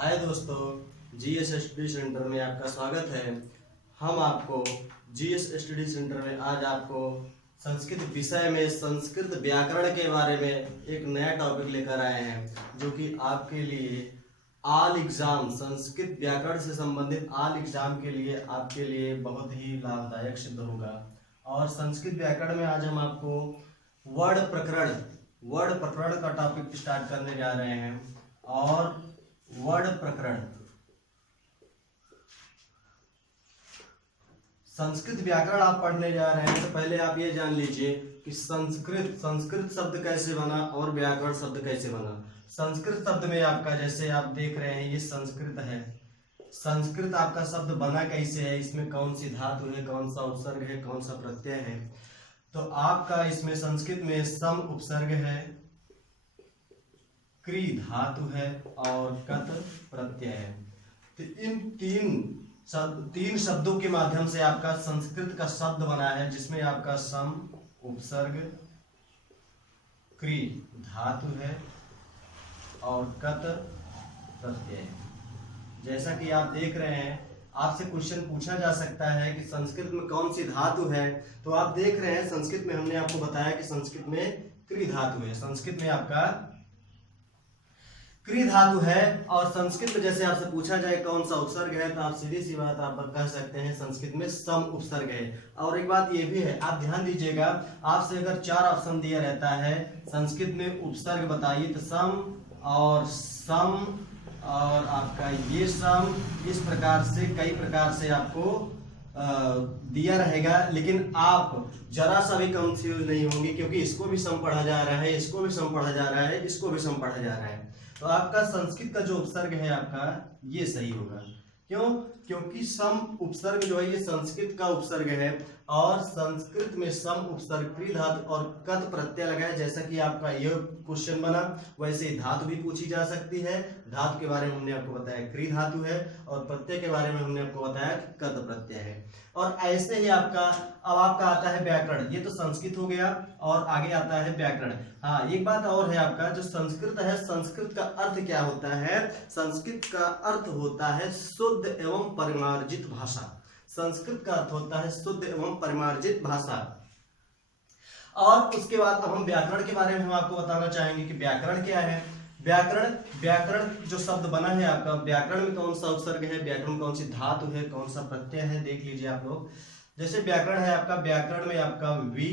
हाय दोस्तों, GS study centre में आपका स्वागत है। हम आपको जीएस स्टडी सेंटर में आज आपको संस्कृत विषय में संस्कृत व्याकरण के बारे में एक नया टॉपिक लेकर आए हैं, जो कि आपके लिए ऑल एग्जाम संस्कृत व्याकरण से संबंधित ऑल एग्जाम के लिए आपके लिए बहुत ही लाभदायक सिद्ध होगा। और संस्कृत व्याकरण में आज हम आपको वर्ड प्रकरण का टॉपिक स्टार्ट करने जा रहे हैं। और वर्ड प्रकरण संस्कृत व्याकरण आप पढ़ने जा रहे हैं तो पहले आप ये जान लीजिए कि संस्कृत शब्द कैसे बना और व्याकरण शब्द कैसे बना। संस्कृत शब्द में आपका, जैसे आप देख रहे हैं, ये संस्कृत है। संस्कृत आपका शब्द बना कैसे है, इसमें कौन सी धातु है, कौन सा उपसर्ग है, कौन सा प्रत्यय है। तो आपका इसमें संस्कृत में सम उपसर्ग है, क्री धातु है और कत प्रत्यय है। तो इन तीन शब्दों के माध्यम से आपका संस्कृत का शब्द बना है, जिसमें आपका सम उपसर्ग, क्री धातु है और कत प्रत्यय है। जैसा कि आप देख रहे हैं, आपसे क्वेश्चन पूछा जा सकता है कि संस्कृत में कौन सी धातु है। तो आप देख रहे हैं संस्कृत में हमने आपको बताया कि संस्कृत में क्री धातु है। संस्कृत में आपका क्री धातु है। और संस्कृत में जैसे आपसे पूछा जाए कौन सा उपसर्ग है, तो आप सीधी सी बात आप कह सकते हैं संस्कृत में सम उपसर्ग है। और एक बात ये भी है, आप ध्यान दीजिएगा, आपसे अगर 4 ऑप्शन दिया रहता है संस्कृत में उपसर्ग बताइए, तो सम और आपका ये सम, इस प्रकार से कई प्रकार से आपको दिया रहेगा। लेकिन आप जरा सा भी कंफ्यूज नहीं होंगे, क्योंकि इसको भी सम पढ़ा जा रहा है, इसको भी सम पढ़ा जा रहा है, इसको भी सम पढ़ा जा रहा है। तो आपका संस्कृत का जो उपसर्ग है आपका ये सही होगा। क्यों? क्योंकि सम उपसर्ग जो है ये संस्कृत का उपसर्ग है। और संस्कृत में सम उपसर्ग क्री धातु और कत प्रत्यय लगाए। जैसा कि आपका ये क्वेश्चन बना, वैसे ही धातु भी पूछी जा सकती है। धातु के बारे में हमने आपको बताया क्री धातु है, और प्रत्यय के बारे में हमने आपको बताया कत प्रत्यय है। और ऐसे ही आपका अब आपका आता है व्याकरण। ये तो संस्कृत हो गया, और आगे आता है व्याकरण। हाँ, एक बात और है, आपका जो संस्कृत है, संस्कृत का अर्थ क्या होता है? संस्कृत का अर्थ होता है शुद्ध एवं परिमार्जित भाषा। संस्कृत का अर्थ होता है शुद्ध एवं परिमार्जित भाषा। और उसके बाद अब हम व्याकरण के बारे में हम आपको बताना चाहेंगे कि व्याकरण क्या है। व्याकरण जो शब्द बना है आपका, व्याकरण में कौन सा उपसर्ग है, व्याकरण में कौन सी धातु है, कौन सा प्रत्यय है, देख लीजिए आप लोग। जैसे व्याकरण है आपका, व्याकरण में आपका वी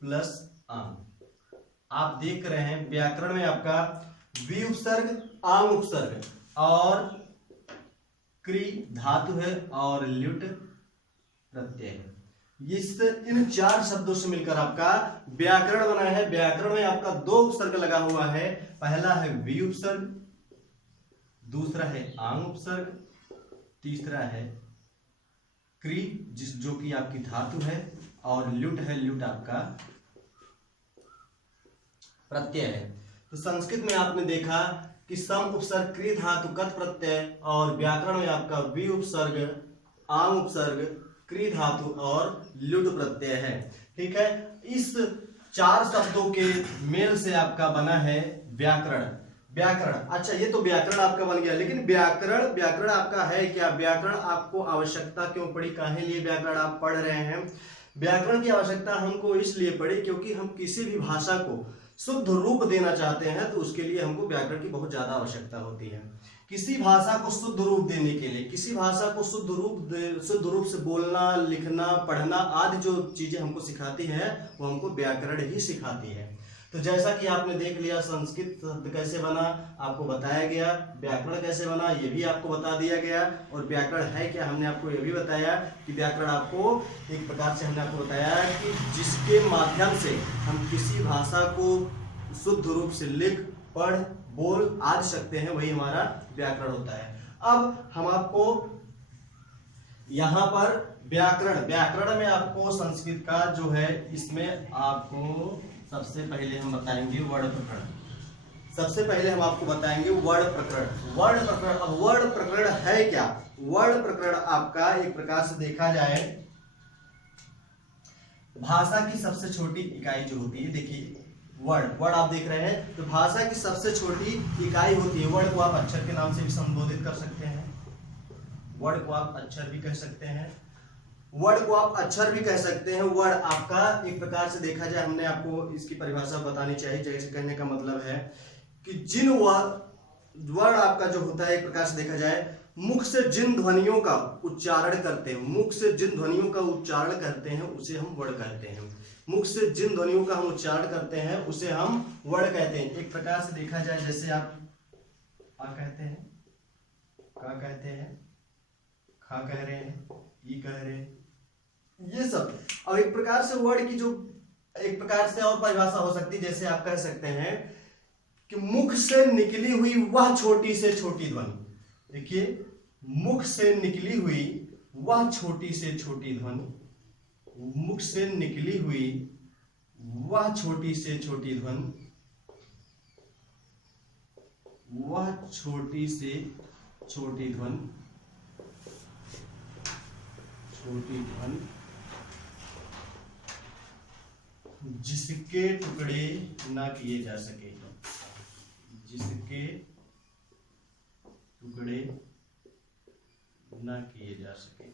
प्लस आम, आप देख रहे हैं व्याकरण में आपका वी उपसर्ग, आम उपसर्ग और क्री धातु है और ल्युट प्रत्यय है। इन 4 शब्दों से मिलकर आपका व्याकरण बना है। व्याकरण में आपका 2 उपसर्ग लगा हुआ है। पहला है वी उपसर्ग, दूसरा है आंग उपसर्ग, तीसरा है क्री जो कि आपकी धातु है, और ल्युट है, ल्युट आपका प्रत्यय है। तो संस्कृत में आपने देखा कि सम उपसर्ग, क्री धातु, कत प्रत्यय, और व्याकरण में आपका वी उपसर्ग, आंग उपसर्ग, क्री धातु और ल्युट प्रत्यय है। ठीक है, इस 4 शब्दों के मेल से आपका बना है व्याकरण। अच्छा, ये तो व्याकरण आपका बन गया, लेकिन व्याकरण आपका है क्या? व्याकरण आपको आवश्यकता क्यों पड़ी? काहे लिए व्याकरण आप पढ़ रहे हैं? व्याकरण की आवश्यकता हमको इसलिए पड़ी क्योंकि हम किसी भी भाषा को शुद्ध रूप देना चाहते हैं, तो उसके लिए हमको व्याकरण की बहुत ज्यादा आवश्यकता होती है। किसी भाषा को शुद्ध रूप देने के लिए, किसी भाषा को शुद्ध रूप से बोलना, लिखना, पढ़ना आदि जो चीजें हमको सिखाती है, वो हमको व्याकरण ही सिखाती है। तो जैसा कि आपने देख लिया संस्कृत शब्द कैसे बना, आपको बताया गया। व्याकरण कैसे बना, ये भी आपको बता दिया गया। और व्याकरण है क्या, हमने आपको ये भी बताया कि व्याकरण आपको एक प्रकार से हमने आपको बताया कि जिसके माध्यम से हम किसी भाषा को शुद्ध रूप से लिख, पढ़, बोल आदि सकते हैं, वही हमारा व्याकरण होता है। अब हम आपको यहाँ पर व्याकरण में आपको संस्कृत का जो है, इसमें आपको सबसे पहले हम बताएंगे वर्ड प्रकरण। सबसे पहले हम आपको बताएंगे वर्ड प्रकरण। अब वर्ड प्रकरण है क्या? वर्ड प्रकरण आपका एक प्रकार से देखा जाए भाषा की सबसे छोटी इकाई जो होती है। देखिए वर्ड आप देख रहे हैं। तो भाषा की सबसे छोटी इकाई होती है वर्ड को आप अक्षर के नाम से भी संबोधित कर सकते हैं, वर्ड को आप अक्षर भी कह सकते हैं, वर्ड को आप अक्षर भी कह सकते हैं। वर्ड आपका एक प्रकार से देखा जाए, हमने आपको इसकी परिभाषा बतानी चाहिए। जैसे कहने का मतलब है कि जिन वर्ड आपका जो होता है एक प्रकार से देखा जाए मुख से जिन ध्वनियों का उच्चारण करते हैं, मुख से जिन ध्वनियों का उच्चारण करते हैं उसे हम वर्ड कहते हैं। मुख से जिन ध्वनियों का हम उच्चारण करते हैं उसे हम वर्ड कहते हैं। एक प्रकार से देखा जाए जैसे आप आ कहते हैं, का कहते हैं, खा कह रहे हैं, ई कह रहे हैं, ये सब। और एक प्रकार से वर्ड की जो एक प्रकार से और परिभाषा हो सकती है, जैसे आप कह सकते हैं कि मुख से निकली हुई वह छोटी से छोटी ध्वनि। देखिए, मुख से निकली हुई वह छोटी से छोटी ध्वनि, मुख से निकली हुई वह छोटी से छोटी ध्वनि, वह छोटी से छोटी ध्वनि, छोटी ध्वनि जिसके टुकड़े ना किए जा सके, जिसके टुकड़े ना किए जा सके,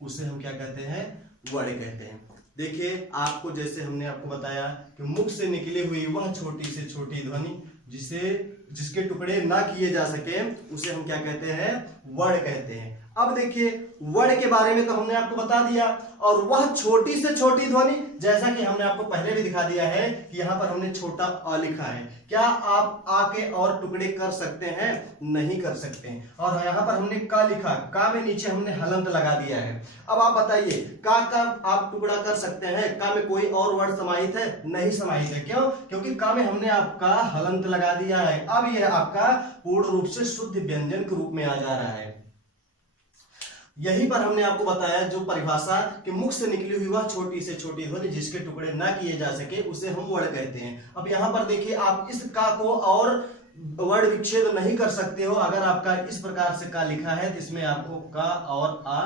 उसे हम क्या कहते हैं, वर्ड कहते हैं। देखिए, आपको जैसे हमने आपको बताया कि मुख से निकली हुई वह छोटी से छोटी ध्वनि जिसके टुकड़े ना किए जा सके उसे हम क्या कहते हैं, वर्ड कहते हैं। अब देखिए, वर्ड के बारे में तो हमने आपको बता दिया, और वह छोटी से छोटी ध्वनि जैसा कि हमने आपको पहले भी दिखा दिया है कि यहां पर हमने छोटा अ लिखा है। क्या आप आ के और टुकड़े कर सकते हैं? नहीं कर सकते हैं। और यहां पर हमने का लिखा, का में नीचे हमने हलंत लगा दिया है। अब आप बताइए, का आप टुकड़ा कर सकते हैं? का में कोई और वर्ड समाहित है? नहीं समाहित है। क्यों? क्योंकि का में हमने आपका हलंत लगा दिया है। अब यह आपका पूर्ण रूप से शुद्ध व्यंजन के रूप में आ जा रहा है। यहीं पर हमने आपको बताया जो परिभाषा कि मुख से निकली हुई वह छोटी से छोटी ध्वनि जिसके टुकड़े ना किए जा सके उसे हम वर्ड कहते हैं। अब यहाँ पर देखिए, आप इस का को और वर्ड विच्छेद नहीं कर सकते हो। अगर आपका इस प्रकार से का लिखा है तो इसमें आपको का और आ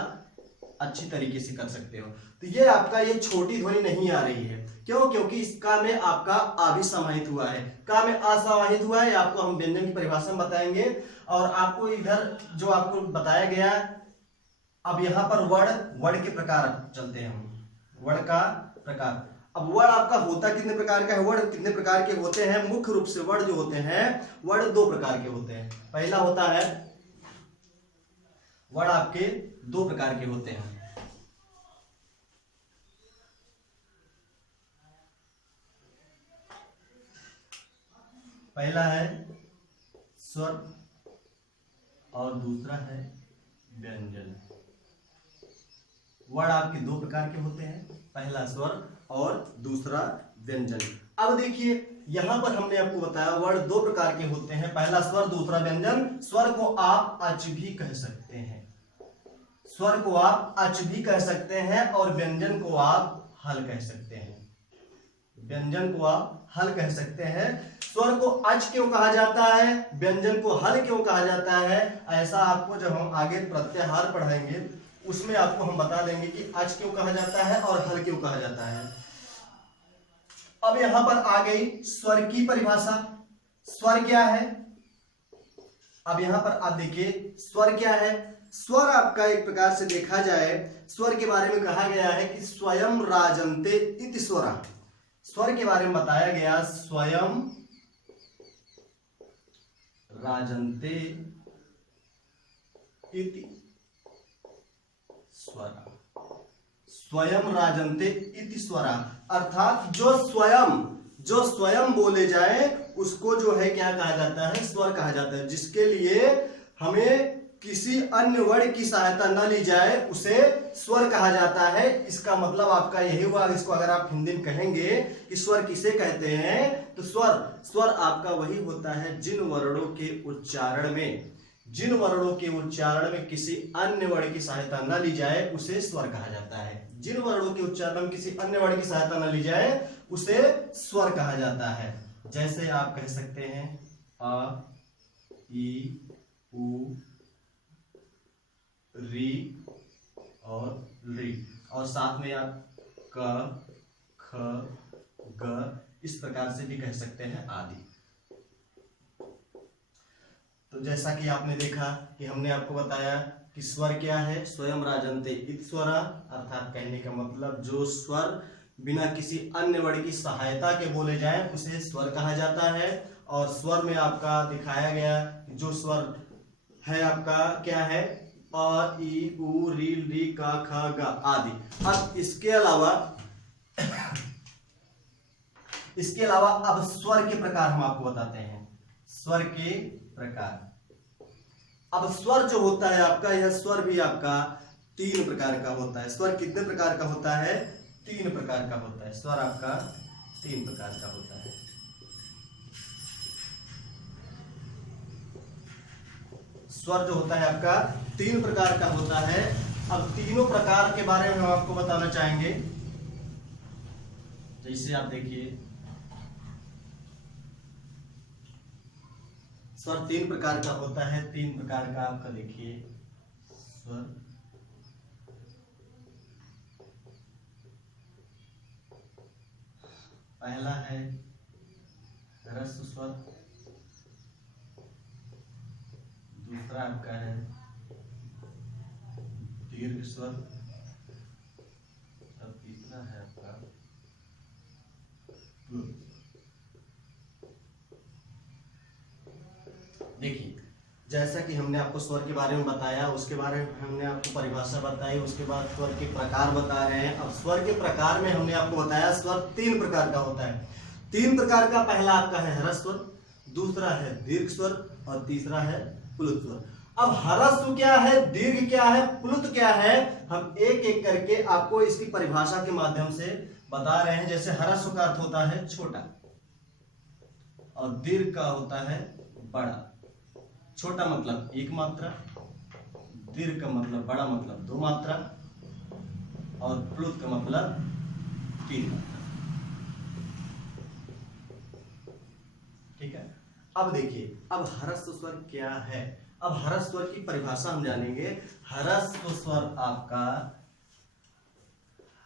अच्छी तरीके से कर सकते हो। तो ये आपका ये छोटी ध्वनि नहीं आ रही है। क्यों? क्योंकि इस का में आपका आ भी समाहित हुआ है, का में आ समाहित हुआ है। आपको हम व्यंजन की परिभाषा बताएंगे और आपको इधर जो आपको बताया गया। अब यहां पर वर्ड के प्रकार चलते हैं हम, वर्ड का प्रकार। अब वर्ड आपका होता कितने प्रकार का है? वर्ड कितने प्रकार के होते हैं? मुख्य रूप से वर्ड जो होते हैं वर्ड दो प्रकार के होते हैं। पहला होता है वर्ड आपके दो प्रकार के होते हैं। पहला है स्वर और दूसरा है व्यंजन। वर्ड आपके दो प्रकार के होते हैं, पहला स्वर और दूसरा व्यंजन। अब देखिए, यहां पर हमने आपको बताया वर्ड दो प्रकार के होते हैं, पहला स्वर दूसरा व्यंजन। स्वर को आप अच भी कह सकते हैं, स्वर को आप अच भी कह सकते हैं और व्यंजन को आप हल कह सकते हैं, व्यंजन को आप हल कह सकते हैं। स्वर को अच क्यों कहा जाता है, व्यंजन को हल क्यों कहा जाता है, ऐसा आपको जब हम आगे प्रत्याहार पढ़ाएंगे उसमें आपको हम बता देंगे कि अच क्यों कहा जाता है और हल क्यों कहा जाता है। अब यहां पर आ गई स्वर की परिभाषा। स्वर क्या है? अब यहां पर आप देखिए, स्वर क्या है? स्वर आपका एक प्रकार से देखा जाए, स्वर के बारे में कहा गया है कि स्वयं राजन्ते इति स्वरा। स्वर के बारे में बताया गया, स्वयं राजन्ते इति स्वरा, स्वयं राजन्ते इति स्वरा। अर्थात जो स्वयं बोले जाए उसको जो है क्या कहा जाता है, स्वर कहा जाता है। जिसके लिए हमें किसी अन्य वर्ड की सहायता न ली जाए उसे स्वर कहा जाता है। इसका मतलब आपका यही हुआ। इसको अगर आप हिंदी में कहेंगे कि स्वर किसे कहते हैं, तो स्वर आपका वही होता है जिन वर्णों के उच्चारण में किसी अन्य वर्ण की सहायता न ली जाए उसे स्वर कहा जाता है। जिन वर्णों के उच्चारण में किसी अन्य वर्ण की सहायता न ली जाए उसे स्वर कहा जाता है। जैसे आप कह सकते हैं अ, ई, उ, री और री। और साथ में आप क, ख, ग इस प्रकार से भी कह सकते हैं आदि। तो जैसा कि आपने देखा कि हमने आपको बताया कि स्वर क्या है, स्वयं राजन्ते इति स्वरा, अर्थात कहने का मतलब जो स्वर बिना किसी अन्य वर्ण की सहायता के बोले जाएं उसे स्वर कहा जाता है। और स्वर में आपका दिखाया गया जो स्वर है आपका क्या है, अ, ई, उ, री, ली, का, ख, ग आदि। अब इसके अलावा अब स्वर के प्रकार हम आपको बताते हैं, स्वर के प्रकार। अब स्वर जो होता है आपका, यह स्वर भी आपका 3 प्रकार का होता है। स्वर कितने प्रकार का होता है? 3 प्रकार का होता है। स्वर आपका 3 प्रकार का होता है। स्वर जो होता है आपका 3 प्रकार का होता है। अब तीनों प्रकार के बारे में हम आपको बताना चाहेंगे। जैसे आप देखिए, स्वर 3 प्रकार का होता है। 3 प्रकार का आपका देखिए स्वर। पहला है ह्रस्व स्वर, दूसरा आपका है दीर्घ स्वर, और तीसरा है आपका प्लुत। देखिए, जैसा कि हमने आपको स्वर के बारे में बताया, उसके बारे में हमने आपको परिभाषा बताई, उसके बाद स्वर के प्रकार बता रहे हैं। अब स्वर के प्रकार में हमने आपको बताया स्वर 3 प्रकार का होता है। 3 प्रकार का पहला आपका है ह्रस्व स्वर, दूसरा है दीर्घ स्वर और तीसरा है प्लुत स्वर। अब ह्रस्व क्या है, दीर्घ क्या है, प्लुत क्या है, हम एक एक करके आपको इसकी परिभाषा के माध्यम से बता रहे हैं। जैसे ह्रस्व का अर्थ होता है छोटा और दीर्घ का होता है बड़ा। छोटा मतलब 1 मात्रा, दीर्घ का मतलब बड़ा मतलब 2 मात्रा, और प्लुत का मतलब 3 मात्रा। ठीक है। अब देखिए, अब ह्रस्व स्वर क्या है। अब ह्रस्व स्वर की परिभाषा हम जानेंगे। ह्रस्व स्वर आपका,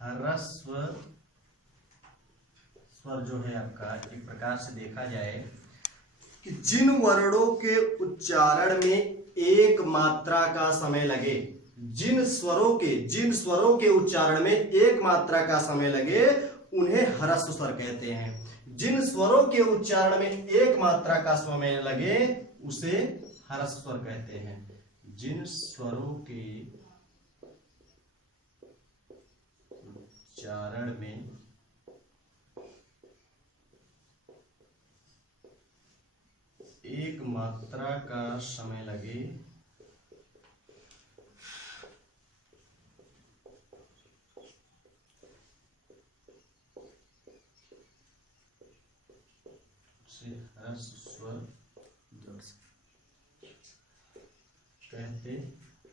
ह्रस्व स्वर जो है आपका एक प्रकार से देखा जाए कि जिन वर्णों के उच्चारण में एक मात्रा का समय लगे, जिन स्वरों के उच्चारण में एक मात्रा का समय लगे उन्हें ह्रस्व स्वर कहते हैं। जिन स्वरों के उच्चारण में एक मात्रा का समय लगे उसे ह्रस्व स्वर कहते हैं। जिन स्वरों के उच्चारण में एक मात्रा का समय लगे उसे ह्रस्व स्वर कहते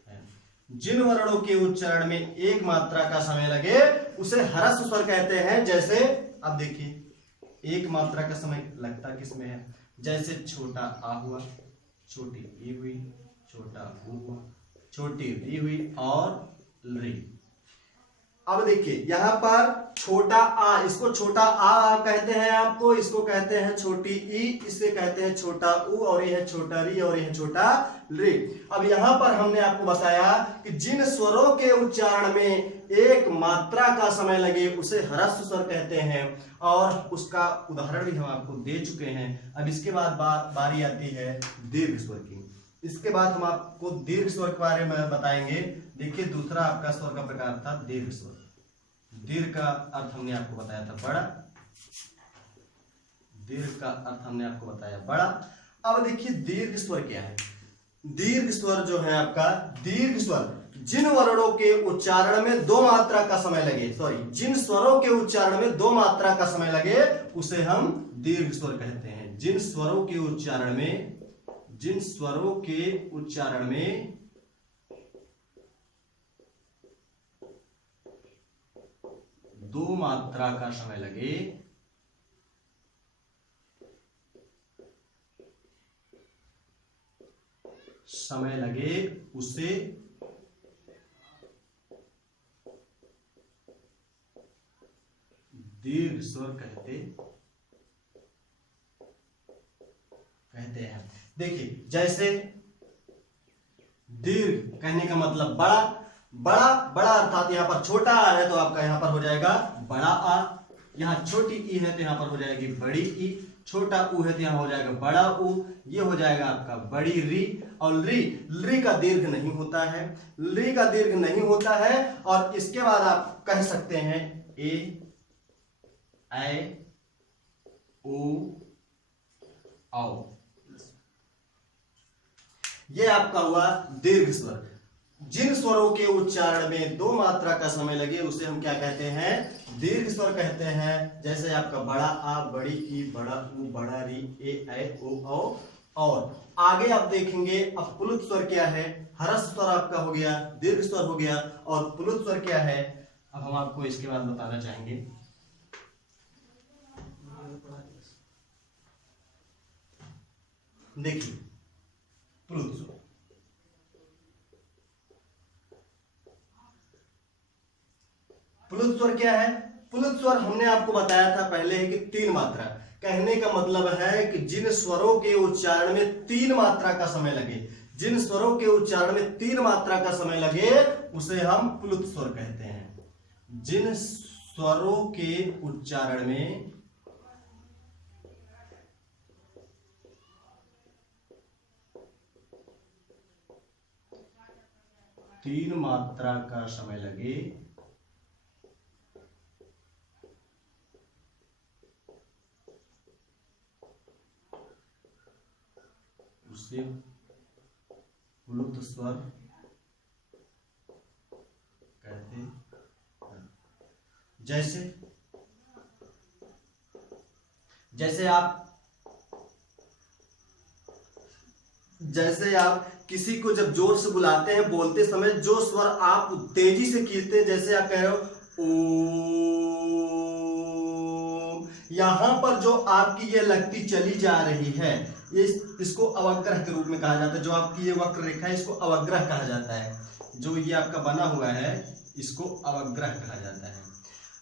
हैं। जिन वर्णों के उच्चारण में एक मात्रा का समय लगे उसे ह्रस्व स्वर कहते हैं। जैसे अब देखिए, एक मात्रा का समय लगता किसमें है? जैसे छोटा आ हुआ, छोटी ई हुई, छोटा ऊ हुआ, छोटी री हुई और री। अब देखिए यहां पर छोटा आ, इसको छोटा आ कहते हैं आपको, इसको कहते हैं छोटी ई, इसे कहते हैं छोटा ऊ, और ये है छोटा री और ये है छोटा रे। अब यहां पर हमने आपको बताया कि जिन स्वरों के उच्चारण में एक मात्रा का समय लगे उसे ह्रस्व स्वर कहते हैं, और उसका उदाहरण भी हम आपको दे चुके हैं। अब इसके बाद बारी आती है दीर्घ स्वर की। इसके बाद हम आपको दीर्घ स्वर के बारे में बताएंगे। देखिए, दूसरा आपका स्वर का प्रकार था दीर्घ स्वर। दीर्घ का अर्थ हमने आपको बताया था बड़ा, दीर्घ का अर्थ हमने आपको बताया बड़ा। अब देखिए दीर्घ स्वर क्या है। दीर्घ स्वर जो है आपका, दीर्घ स्वर जिन वर्णों के उच्चारण में 2 मात्रा का समय लगे, जिन स्वरों के उच्चारण में 2 मात्रा का समय लगे उसे हम दीर्घ स्वर कहते हैं। जिन स्वरों के उच्चारण में 2 मात्रा का समय लगे उसे दीर्घ स्वर कहते हैं। देखिए जैसे दीर्घ कहने का मतलब बड़ा, बड़ा बड़ा अर्थात यहाँ पर छोटा आ है तो आपका यहाँ पर हो जाएगा बड़ा आ, यहाँ छोटी ई है तो यहाँ पर हो जाएगी बड़ी ई, छोटा ऊ है तो यहाँ हो जाएगा बड़ा ऊ, ये हो जाएगा आपका बड़ी री। और री का दीर्घ नहीं होता है, री का दीर्घ नहीं होता है। और इसके बाद आप कह सकते हैं ए ऊ औ, ये आपका हुआ दीर्घ स्वर। जिन स्वरों के उच्चारण में दो मात्रा का समय लगे उसे हम क्या कहते हैं, दीर्घ स्वर कहते हैं। जैसे आपका बड़ा आ, बड़ी ई, बड़ा ऊ, बड़ा री, ए ओ औ। और आगे आप देखेंगे अब प्लुत स्वर क्या है, ह्रस्व स्वर आपका हो गया, दीर्घ स्वर हो गया, और प्लुत स्वर क्या है अब हम आपको इसके बाद बताना चाहेंगे। देखिए प्लुत स्वर, प्लुत स्वर क्या है, प्लुत स्वर हमने आपको बताया था पहले है कि तीन मात्रा, कहने का मतलब है कि जिन स्वरों के उच्चारण में तीन मात्रा का समय लगे, जिन स्वरों के उच्चारण में तीन मात्रा का समय लगे उसे हम प्लुत स्वर कहते हैं। जिन स्वरों के उच्चारण में तीन मात्रा का समय लगे उसे प्लुत स्वर कहते हैं। जैसे आप किसी को जब जोर से बुलाते हैं, बोलते समय जो स्वर आप तेजी से खींचते हैं, जैसे आप कह रहे हो ओ, यहां पर जो आपकी ये लगती चली जा रही है इसको अवग्रह के रूप में कहा जाता है। जो आपकी ये वक्र रेखा है इसको अवग्रह कहा जाता है। जो ये आपका बना हुआ है इसको अवग्रह कहा जाता है।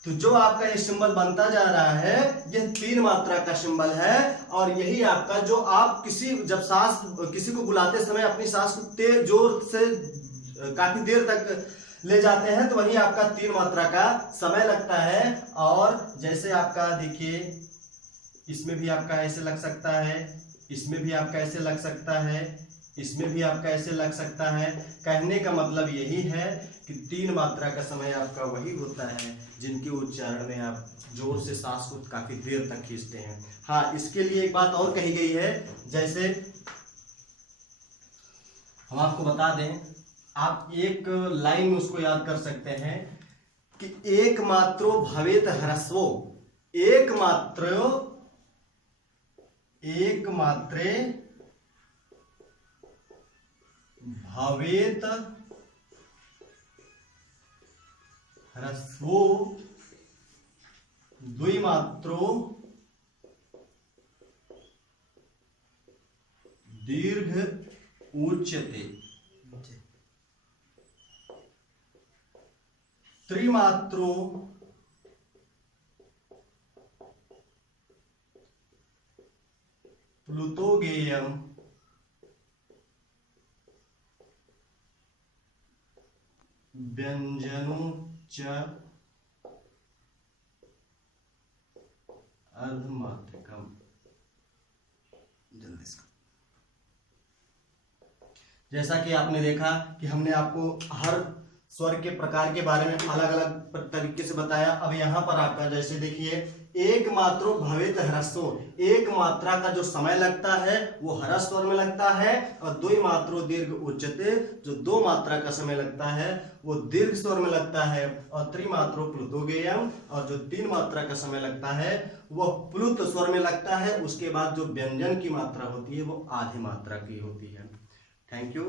तो जो आपका ये सिंबल बनता जा रहा है ये तीन मात्रा का सिंबल है। और यही आपका जो आप जब सांस किसी को बुलाते समय अपनी सांस को तेज जोर से काफी देर तक ले जाते हैं तो वही आपका तीन मात्रा का समय लगता है। और जैसे आपका देखिए इसमें भी आपका ऐसे लग सकता है, इसमें भी आपका ऐसे लग सकता है, इसमें भी आपका ऐसे लग सकता है। कहने का मतलब यही है कि तीन मात्रा का समय आपका वही होता है जिनके उच्चारण में आप जोर से सांस को काफी देर तक खींचते हैं। हाँ, इसके लिए एक बात और कही गई है, जैसे हम आपको बता दें, आप एक लाइन में उसको याद कर सकते हैं कि एक मात्रो भवेत ह्रस्वो, एक मात्रे भवेत ह्रस्वो द्विमात्रो दीर्घ उच्यते, त्रिमात्रो प्लुतोगेयम व्यंजनों च अर्धमात्रकम। जैसा कि आपने देखा कि हमने आपको हर स्वर के प्रकार के बारे में अलग अलग तरीके से बताया। अब यहाँ पर आपका जैसे देखिए एक मात्रो भवेत ह्रस्वो, एक मात्रा का जो समय लगता है वो ह्रस्व स्वर में लगता है। और द्वि मात्रो दीर्घ उच्यते, जो दो मात्रा का समय लगता है वो दीर्घ स्वर में लगता है। और त्रिमात्रो प्लुतोगेयम, और जो तीन मात्रा का समय लगता है वो प्लुत स्वर में लगता है। उसके बाद जो व्यंजन की मात्रा होती है वो आधी मात्रा की होती है। Thank you.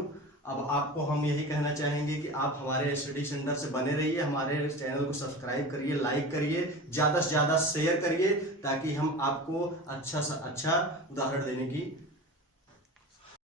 अब आपको हम यही कहना चाहेंगे कि आप हमारे स्टडी सेंटर से बने रहिए, हमारे चैनल को सब्सक्राइब करिए, लाइक करिए, ज़्यादा से ज़्यादा शेयर करिए, ताकि हम आपको अच्छा सा अच्छा उदाहरण देने की